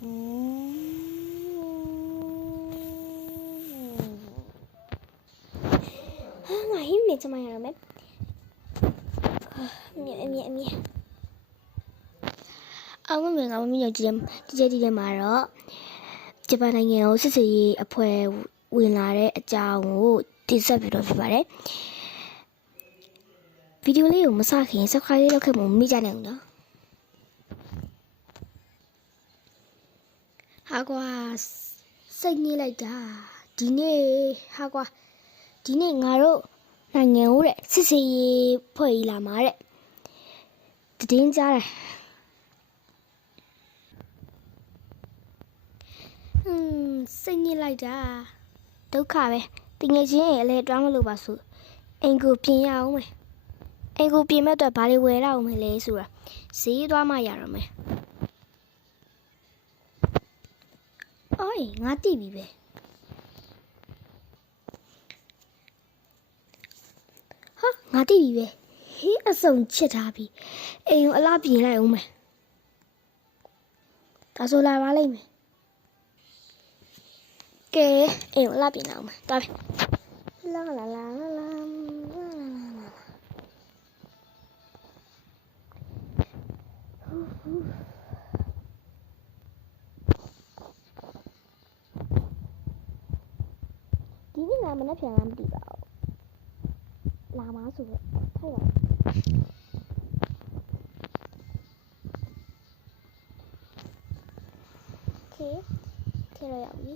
ငါဟင်းနေချင်မှရတော့မယ်အမြဲအောင်မင်းငါမင်းရောက်ကြည့်မှာတော့ဂျပန်နိုင်ငံကိုစစ်စေးရေးအဖွဲ့ဝင်လာတဲ့အကြောင်းကိုတင်ဆက်ပြတော့ဖြစ်ပါတယ်ဗီဒီယိုလေးကိုမစခင် subscribe လုပ်ခဲ့မှမမိကြနိုင်ဘူးနော်ဟာကွာစိတ်ညစ်လိုက်တာဒီနေ့ဟာကွာဒီနေ့ငါတို့နိုင်ငံကိုတဲ့စစ်စေးရေးဖွဲ့လာမှာတဲ့တင်းကြားတယ်စိတ်ညစ်လိုက်တာဒုက္ခပဲတငယ်ချင်းရဲ့အလဲတွားမလို့ပါဆိုအိမ်ကိုပြင်ရအောင်မယ်အိမ်ကိုပြင်မဲ့အတွက်ဘာတွေဝယ်ရအောင်မလဲဆိုတာဈေးသွားမှရတော့မယ်အော်ငါတိပြီပဲဟာငါတိပြီပဲဟေးအစုံချစ်ထားပြီအိမ်ကိုအလားပြင်လိုက်အောင်မယ်ဒါဆိုလာပါလိမ့်မယ်ကဲအိမ်ကိုအလားပြင်လိုက်အောင်မယ်သွားပြီလာဒီနေ့ငါမနှက်ပြန်လာမသိပါဘူးလာမှာဆိုတော့ထိုက်ပါโอเคထည့်ရရပြီ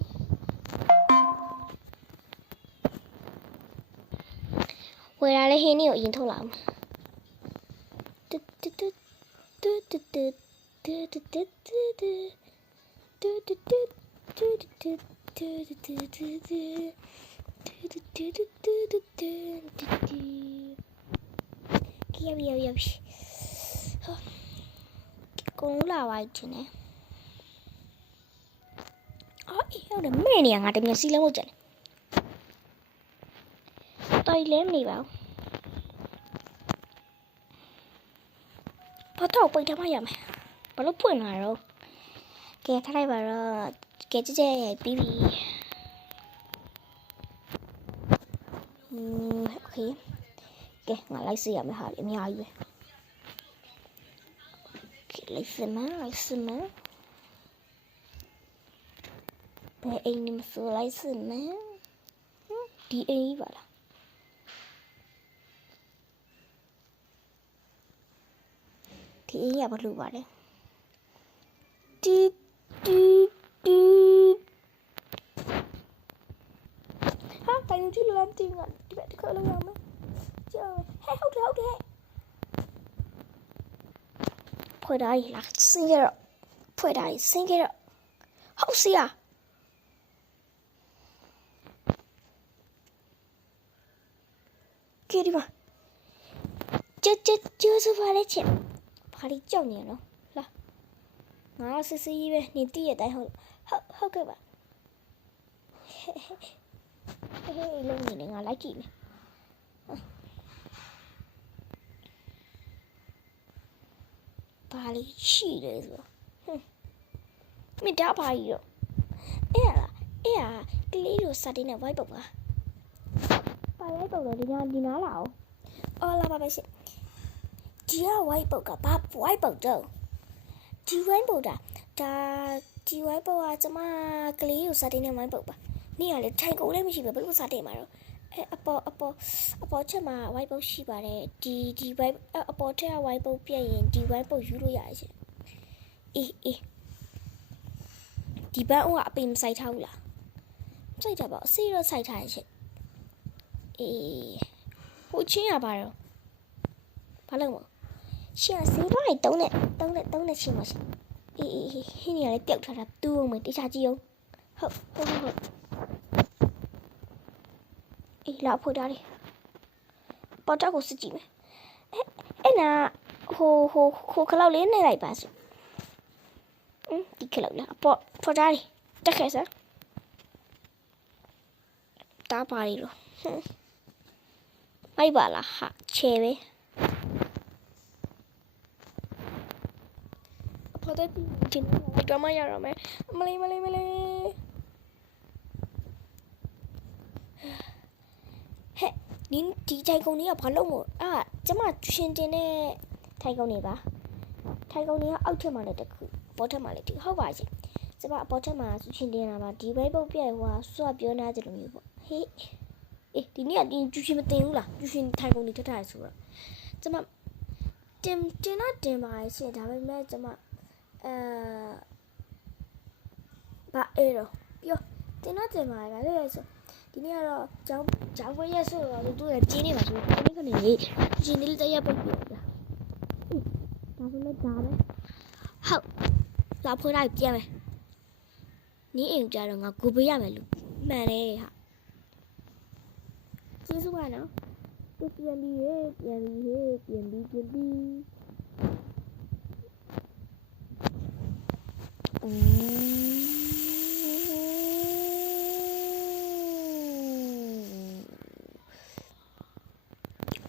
ဝယ်လာတဲ့ဟင်းလေးကိုအရင်ထုတ်လာအောင်ရောက်ကုန်လာပါ့တင်နေအော်ရောက်တယ်မဲ့နေရငါတမျက်စီးလုံးဝကြတယ်တော်လဲမနေပါဘူးဘာတော့ပိတ်ထားမှရမယ်ဘာလို့ဖွင့်လာတော့ကဲထားလိုက်ပါတော့ကဲကြဲပြီးပြီโอเคကဲငါလိုက်စီရမယ်ဟာအများကြီးပဲကဲလိုက်စမ်းဘယ်အိမ်မဆိုလိုက်စမ်းဒီအိမ်ပါလားဒီအိမ်ရဘလို့ပါတယ်တူဟာတိုင်းကြည့်လို့တင်ကဒီဘက်တစ်ခါလောက်ရမယ်ကြောက်ဟဲ့ဟုတ်တယ်ဖွေတိုင်းလာစင်းရဖွေတိုင်းစင်းရဟုတ်စီယာကဲဒီမှာကျစပါလေချင်ဘာလို့ကြောက်နေရနော်လာငါစစ်စစ်ကြီးပဲနေတည့်ရတိုင်းဟုတ်ကဲ့ပါဟေးလုံးနေငါလိုက်ကြည့်မယ်ဘာလို့ရှိလဲဆိုမိတားပါကြီးတော့အဲ့ဟာကလေးတို့စတင်နေဝိုက်ပုတ်ပါဝိုက်ပုတ်တော့ဒီနားလာအောင်အော်လာပါပဲရှင်ဒီကဝိုက်ပုတ်ကဘာဝိုက်ပုတ်တော့ဒီဝိုက်ပုတ်ဒါဒီဝိုက်ပုတ်ကကျမကလေးတို့စတင်နေဝိုက်ပုတ်ပါနေ့ကလည်းထိုင်ကုန်လည်းမရှိပဲဘယ်လိုစတင်မှာတော့အပေါ်ချက်မှာဝိုက်ပုတ်ရှိပါတယ်ဒီဝိုက်အပေါ်ထက်ကဝိုက်ပုတ်ပြည့်ရင်ဒီဝိုက်ပုတ်ယူလို့ရတယ်ရှင်အေးဒီဘက်ကအပင်မဆိုင်ထားဘူးလားစိုက်တာပါအစီတော့စိုက်ထားရရှင်အေးဟိုချင်းရပါတော့ဘာလို့မရှင်စီးလိုက်တုံးနဲ့ချင်းပါရှင်အေးဟင်းနေရလဲပျောက်ထားတာတူအောင်မယ်တခြားကြည့်အောင်ဟုတ်အေးလာဖွေထားတယ်ပေါ်တော့ကိုစစ်ကြည့်မယ်အဲ့နာဟိုခလောက်လေးနေလိုက်ပါစို့ဒီခလောက်လားပေါ်ဖွေထားတယ်တက်ခဲစမ်းတားပါရီလို့မိုက်ပါလားဟာချဲပဲ ဖော်တဲ့ဒီတော့မှရတော့မယ်မလေးဟဲ့ဒီထိုင်ကုန်ကြီးကဘာလို့မို့ကျမရှင်တင်တဲ့ထိုင်ကုန်နေပါထိုင်ကုန်ကြီးကအောက်ထက်မှာလည်းတစ်ခုဘောထက်မှာလည်းဒီဟုတ်ပါရှင်ကျမအပေါ်ထက်မှာရှင်တင်လာပါဒီဘိုက်ပုတ်ပြဲဟိုဆွပြောနေတယ်လို့မျိုးပေါ့ဟေးဒီနေ့ကဒီကျူရှင်မတင်ဘူးလားကျူရှင်ထိုင်ကုန်ကြီးထက်ထားရဆိုတော့ကျမတင်ပါရှင်ဒါပေမဲ့ကျမဘာတော့ပြောတင်ပါဘာလဲဆိုဒီနေ့ကတော့ကျောင်းပွဲရက်ဆိုတော့သူကကျင်းနေပါဆိုဒီနေ့ကနေကျင်းနေတရပုတ်ပြတာဒါဆိုလည်းဒါပဲဟုတ်လာဖွင့်လိုက်ပြန်မယ်နီးအိမ်ကြတော့ငါကိုပေးရမယ်လို့မှန်တယ်ဟာကျေးဇူးပါနော်ပြန်ပြီး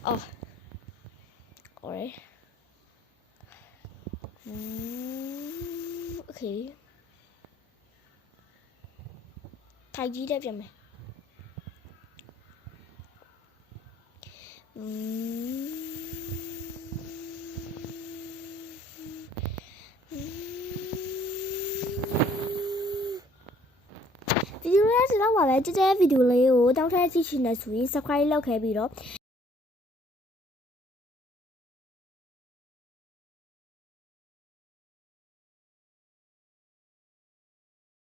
Oh, alright. Okay. ထိုင်ကြည့်တယ်ပြန်မယ်ဗီဒီယိုလေးဆိုတော့ပါပဲကြည့်တဲ့ဗီဒီယိုလေးကိုတောင်းထားကြည့်ရှင်နေဆိုရင် subscribe လုပ်ခဲ့ပြီးတော့